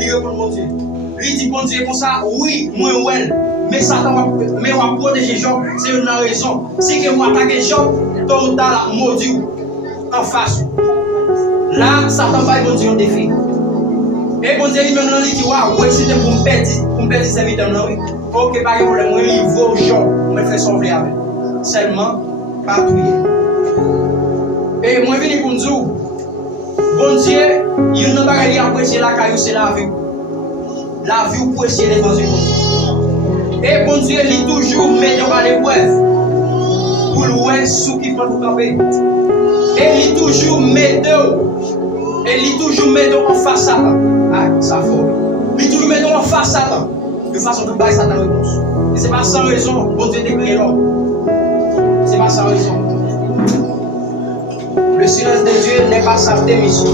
il répond mon Dieu. Lui dit bon Dieu comme ça, oui, moi ouais. Mais Satan va protéger Job, c'est une raison. Si que moi attaquer Job, tôt ou tard, la maudit en face. Là, Satan va bon Dieu un défi. Et bon Dieu lui-même il dit ouais, si tu pour me perdre serviteur non oui. OK, pas de problème, moi il vaut Job, me faire sauver avec. Seulement pas prier. Et moi venu pour nous dire bon Dieu, il n'a pas rien apprécier la caillou c'est la vie. La vie pour essayer l'évangile. Et bon Dieu, il toujours met dans l'épreuve pour louer ceux qui font tout camper. Et il toujours met en face Satan. Ah, ça faut. Il toujours met en face Satan. De façon de bailler Satan réponse. Et ce n'est pas sans raison, bon Dieu déclare l'homme. Ce n'est pas sans raison. Le silence de Dieu n'est pas sa démission.